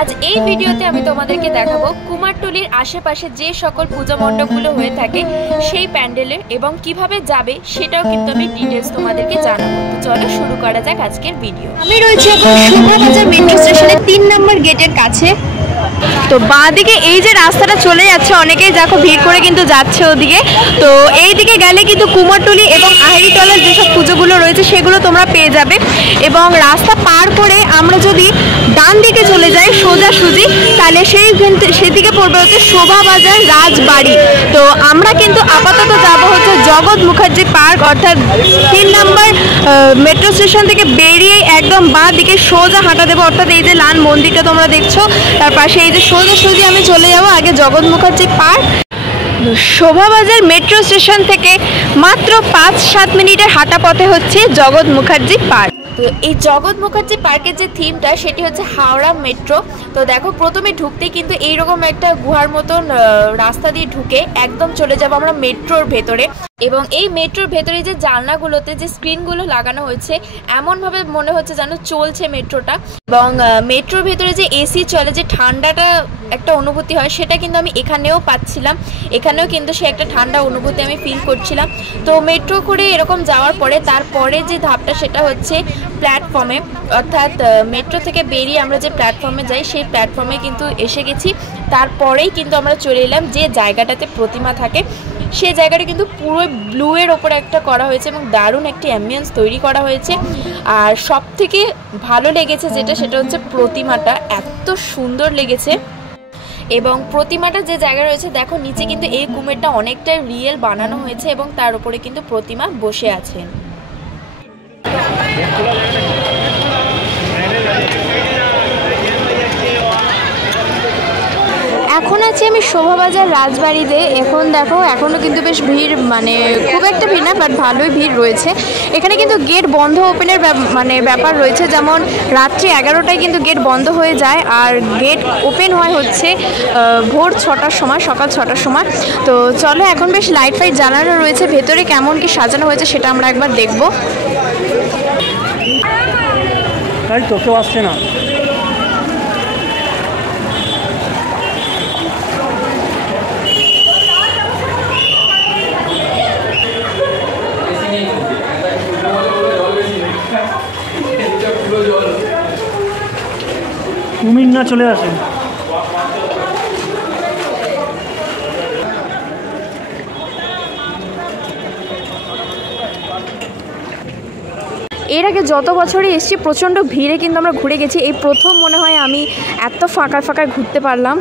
আজ এই ভিডিওতে আমি তোমাদেরকে দেখাবো কুমারটুলির আশেপাশে যে সকল পূজা মণ্ডপগুলো হয়ে থাকে সেই প্যান্ডেলের এবং কিভাবে যাবে সেটাও কিন্তু আমি ডিটেইলস তোমাদেরকে জানাবো। তো চলো শুরু করা যাক আজকের ভিডিও। আমি রয়েছি এখন শোভাবাজার মেট্রো স্টেশনের 3 নম্বর গেটের কাছে। তো বাঁদিকে এই যে রাস্তাটা চলে যাচ্ছে, অনেকেই দেখো ভিড় করে কিন্তু যাচ্ছে ওদিকে। তো এই দিকে গেলে কিন্তু কুমারটুলি এবং আহেরিতলার যেসব পুজোগুলো রয়েছে সেগুলো তোমরা পেয়ে যাবে। এবং রাস্তা পার করে আমরা যদি ডান দিকে চলে যাই সোজাসুজি, তাহলে সেদিকে পড়বে হচ্ছে শোভাবাজার রাজবাড়ি। তো আমরা কিন্তু আপাতত যাবো হচ্ছে জগৎ মুখার্জি পার্ক, অর্থাৎ 3 নম্বর মেট্রো স্টেশন থেকে বেরিয়ে একদম বাঁ দিকে সোজা হাঁটা দেবো, অর্থাৎ এই যে লাল মন্দিরটা তোমরা দেখছো তার পাশে এই যে সোজাসুজি আমি চলে যাবো আগে জগৎ Mukherjee park. Shobhabazar metro station থেকে মাত্র 5-7 মিনিটের হাঁটা পথে হচ্ছে জগৎ মুখার্জি পার্ক। তো এই জগৎ মুখার্জি পার্কের যে থিমটা সেটি হচ্ছে হাওড়া মেট্রো। তো দেখো প্রথমে ঢুকতেই কিন্তু এইরকম একটা গুহার মতন রাস্তা দিয়ে ঢুকে একদম চলে যাব আমরা মেট্রোর ভেতরে। এবং এই মেট্রোর ভেতরে যে জানলাগুলোতে যে স্ক্রিনগুলো লাগানো হয়েছে এমনভাবে মনে হচ্ছে যেন চলছে মেট্রোটা। এবং মেট্রোর ভেতরে যে এসি চলে, যে ঠান্ডাটা একটা অনুভূতি হয় সেটা কিন্তু আমি এখানেও পাচ্ছিলাম। এখানেও কিন্তু সে একটা ঠান্ডা অনুভূতি আমি ফিল করছিলাম। তো মেট্রো করে এরকম যাওয়ার পরে তারপরে যে ধাপটা সেটা হচ্ছে প্ল্যাটফর্মে, অর্থাৎ মেট্রো থেকে বেরিয়ে আমরা যে প্ল্যাটফর্মে যাই সেই প্ল্যাটফর্মে কিন্তু এসে গেছি। তারপরেই কিন্তু আমরা চলে এলাম যে জায়গাটাতে প্রতিমা থাকে, সেই জায়গাটা কিন্তু পুরো ব্লুয়ের ওপরে একটা করা হয়েছে এবং দারুণ একটি অ্যাম্বিয়েন্স তৈরি করা হয়েছে। আর সব থেকে ভালো লেগেছে যেটা সেটা হচ্ছে প্রতিমাটা এত সুন্দর লেগেছে। এবং প্রতিমাটা যে জায়গায় রয়েছে দেখো নিচে কিন্তু এই কুমিরটা অনেকটা রিয়েল বানানো হয়েছে এবং তার উপরে কিন্তু প্রতিমা বসে আছেন। এখন আছি আমি শোভাবাজার রাজবাড়িতে। এখন দেখো এখনও কিন্তু বেশ ভিড়, মানে খুব একটা ভিড় না, বাট ভালোই ভিড় রয়েছে। এখানে কিন্তু গেট বন্ধ ওপেনের ব্যাপার রয়েছে, যেমন রাত্রি 11টায় কিন্তু গেট বন্ধ হয়ে যায় আর গেট ওপেন হয় হচ্ছে ভোর 6টার সময়, সকাল 6টার সময়। তো চলো এখন বেশ লাইট ফাইট জ্বালানো রয়েছে, ভেতরে কেমন কি সাজানো হয়েছে সেটা আমরা একবার দেখবো। তাই তো কেউ আসছে না। কুমির না চলে আসে। এর আগে যত বছরই এসেছি প্রচণ্ড ভিড়ে কিন্তু আমরা ঘুরে গেছি, এই প্রথম মনে হয় আমি এত ফাঁকায় ফাঁকায় ঘুরতে পারলাম।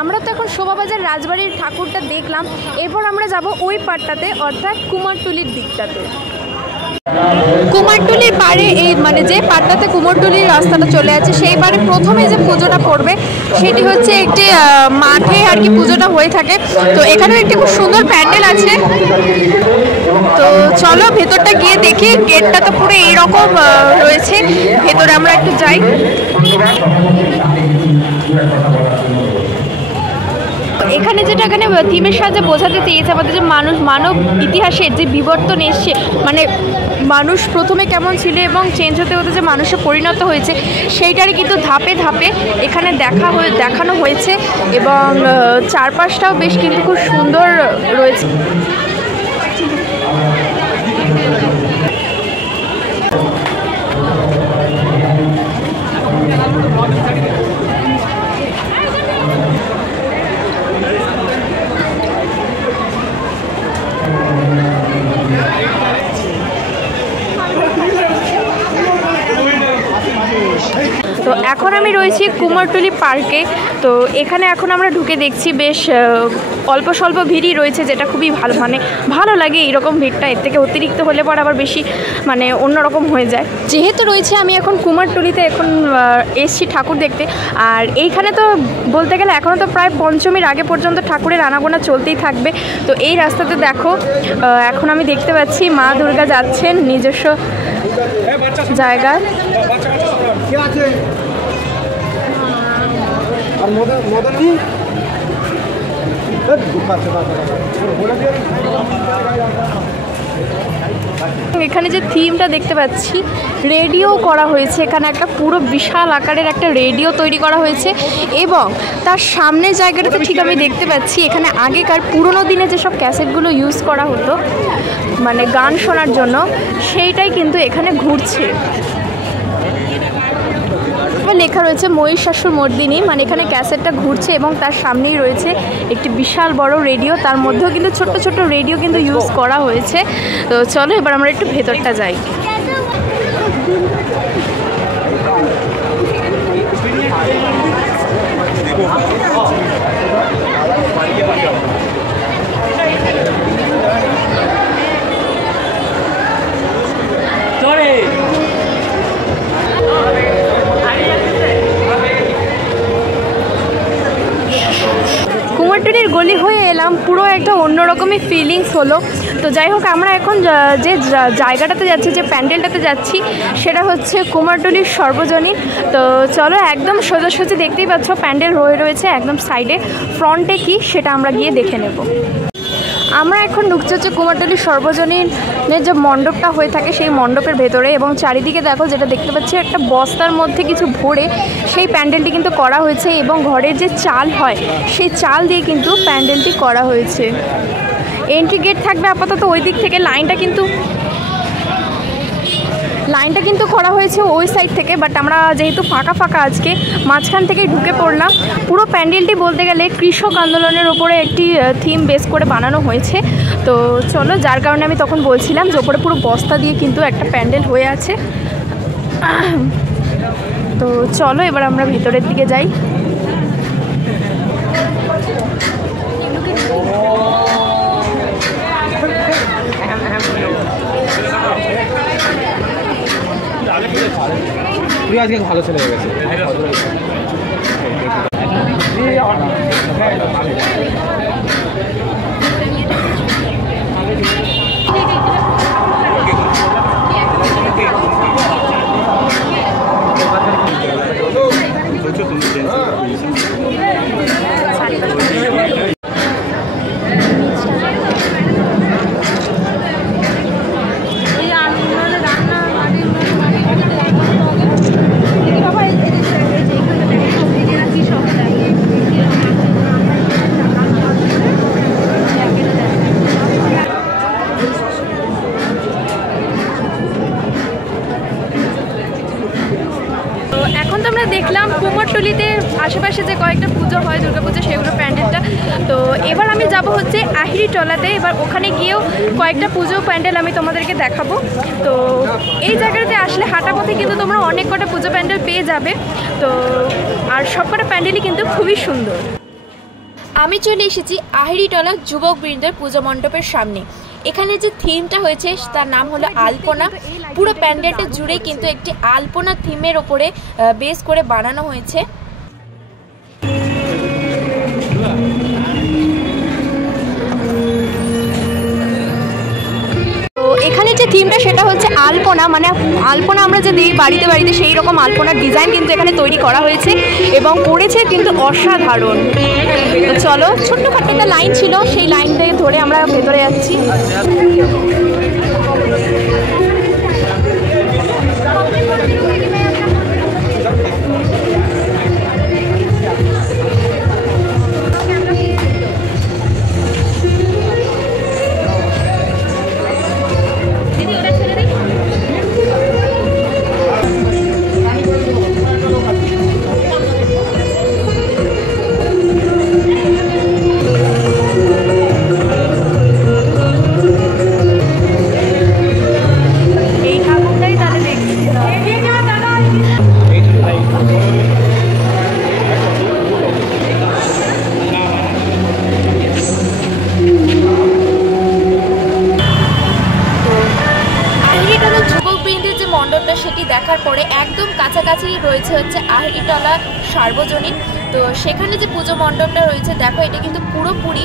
আমরা তো এখন শোভাবাজার রাজবাড়ির ঠাকুরটা দেখলাম, এরপর আমরা যাব ওই পাড়টাতে, অর্থাৎ কুমারটুলির দিকটাতে। কুমারটুলির পাড়ে এই মানে যে পাড়টাতে কুমারটুলির রাস্তাটা চলে আছে সেই পাড়ে প্রথমে যে পুজোটা পড়বে সেটি হচ্ছে একটি মাঠে আর কি পুজোটা হয়ে থাকে। তো এখানেও একটি খুব সুন্দর প্যান্ডেল আছে। তো চলো ভেতরটা গিয়ে দেখি, গেটটা তো পুরো এইরকম রয়েছে, ভেতরে আমরা একটু যাই। এখানে যেটা এখানে থিমের সাহায্যে বোঝাতে চেয়েছে আমাদের যে মানব ইতিহাসের যে বিবর্তন এসছে, মানে মানুষ প্রথমে কেমন ছিল এবং চেঞ্জ হতে হতে যে মানুষে পরিণত হয়েছে সেইটারই কিন্তু ধাপে ধাপে এখানে দেখানো হয়েছে। এবং চারপাশটাও বেশ কিন্তু খুব সুন্দর রয়েছে। তো এখন আমি রয়েছি কুমারটুলি পার্কে। তো এখানে এখন আমরা ঢুকে দেখছি বেশ অল্প স্বল্প ভিড়ই রয়েছে, যেটা খুবই ভালো লাগে এইরকম ভিড়টা। এর থেকে অতিরিক্ত হলে পর আবার বেশি অন্যরকম হয়ে যায়। যেহেতু রয়েছে আমি এখন কুমারটুলিতে এখন এসছি ঠাকুর দেখতে, আর এইখানে তো বলতে গেলে এখনও তো প্রায় পঞ্চমীর আগে পর্যন্ত ঠাকুরের আনাগোনা চলতেই থাকবে। তো এই রাস্তাতে দেখো এখন আমি দেখতে পাচ্ছি মা দুর্গা যাচ্ছেন নিজস্ব জায়গায়। এখানে যে থিমটা দেখতে পাচ্ছি, রেডিও করা হয়েছে, এখানে একটা পুরো বিশাল আকারের একটা রেডিও তৈরি করা হয়েছে এবং তার সামনের জায়গাটাতে ঠিক আমি দেখতে পাচ্ছি এখানে আগেকার পুরোনো দিনে যেসব ক্যাসেটগুলো ইউজ করা হতো মানে গান শোনার জন্য, সেইটাই কিন্তু এখানে ঘুরছে। লেখা রয়েছে মহিষাসুর মর্দিনী, মানে এখানে ক্যাসেটটা ঘুরছে এবং তার সামনেই রয়েছে একটি বিশাল বড় রেডিও, তার মধ্যেও কিন্তু ছোট্ট ছোট্ট রেডিও কিন্তু ইউজ করা হয়েছে। তো চলো এবার আমরা একটু ভেতরটা যাই। কুমারটুলির গলি হয়ে এলাম, পুরো একটা অন্যরকমই ফিলিংস হলো। তো যাই হোক, আমরা এখন যে জায়গাটাতে যাচ্ছি, যে প্যান্ডেলটাতে যাচ্ছি, সেটা হচ্ছে কুমারটুলির সর্বজনীন। তো চলো, একদম সোজাসুজি দেখতেই পাচ্ছ প্যান্ডেল হয়ে রয়েছে একদম সাইডে। ফ্রন্টে কি সেটা আমরা গিয়ে দেখে নেব। আমরা এখন ঢুকছি হচ্ছে কুমারটুলির সর্বজনীনের যে মণ্ডপটা হয়ে থাকে সেই মণ্ডপের ভেতরে, এবং চারিদিকে দেখো যেটা দেখতে পাচ্ছি একটা বস্তার মধ্যে কিছু ভরে সেই প্যান্ডেলটি কিন্তু করা হয়েছে, এবং ঘরের যে চাল হয় সেই চাল দিয়ে কিন্তু প্যান্ডেলটি করা হয়েছে। এন্ট্রি গেট থাকবে আপাতত ওই দিক থেকে, লাইনটা কিন্তু করা হয়েছে ওই সাইড থেকে, বাট আমরা যেহেতু ফাঁকা আজকে মাঝখান থেকেই ঢুকে পড়লাম। পুরো প্যান্ডেলটি বলতে গেলে কৃষক আন্দোলনের ওপরে একটি থিম বেস করে বানানো হয়েছে। তো চলো, যার কারণে আমি তখন বলছিলাম যে ওপরে পুরো বস্তা দিয়ে কিন্তু একটা প্যান্ডেল হয়ে আছে। তো চলো এবার আমরা ভিতরের দিকে যাই। আজকে ভালো ছেলে হয়ে গেছে। দেখলাম কুমারটুলিতে আশেপাশে যে কয়েকটা পুজো হয়, দুর্গাপুজো, সেগুলো প্যান্ডেলটা। তো এবার আমি যাব হচ্ছে আহিরিটলাতে, এবার ওখানে গিয়েও কয়েকটা পুজো প্যান্ডেল আমি তোমাদেরকে দেখাবো। তো এই জায়গাটাতে আসলে হাঁটা পথে কিন্তু তোমরা অনেক কটা পুজো প্যান্ডেল পেয়ে যাবে। তো আর সব কটা প্যান্ডেলই কিন্তু খুবই সুন্দর। আমি চলে এসেছি আহিরিটলা যুবকবৃন্দের পুজো মণ্ডপের সামনে। এখানে যে থিমটা হয়েছে তার নাম হলো আলপনা। পুরো প্যান্ডেলটা জুড়ে কিন্তু একটি আলপনা থিমের ওপরে বেস করে বানানো হয়েছে। এখানে যে থিমটা সেটা হচ্ছে আলপনা, মানে আলপনা আমরা যে দিই বাড়িতে বাড়িতে, সেই রকম আলপনার ডিজাইন কিন্তু এখানে তৈরি করা হয়েছে এবং করেছে কিন্তু অসাধারণ। তো চলো, ছোট্টখাট্ট একটা লাইন ছিল, সেই লাইনটাকে ধরে আমরা ভেতরে যাচ্ছি। সেটি দেখার পরে একদম কাছাকাছি রয়েছে হচ্ছে আহিরিটলা সার্বজনীন। তো সেখানে যে পুজো মণ্ডপটা রয়েছে দেখো, এটা কিন্তু পুরোপুরি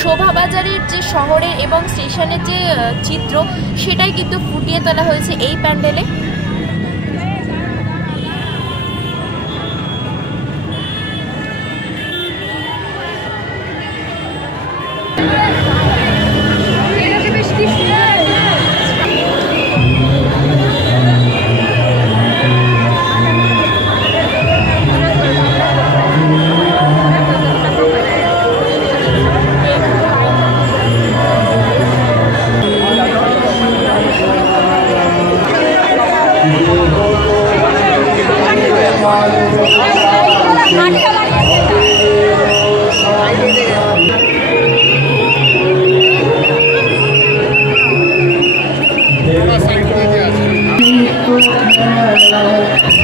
শোভাবাজারের যে শহরের এবং স্টেশনের যে চিত্র সেটাই কিন্তু ফুটিয়ে তোলা হয়েছে এই প্যান্ডেলে।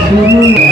শুরু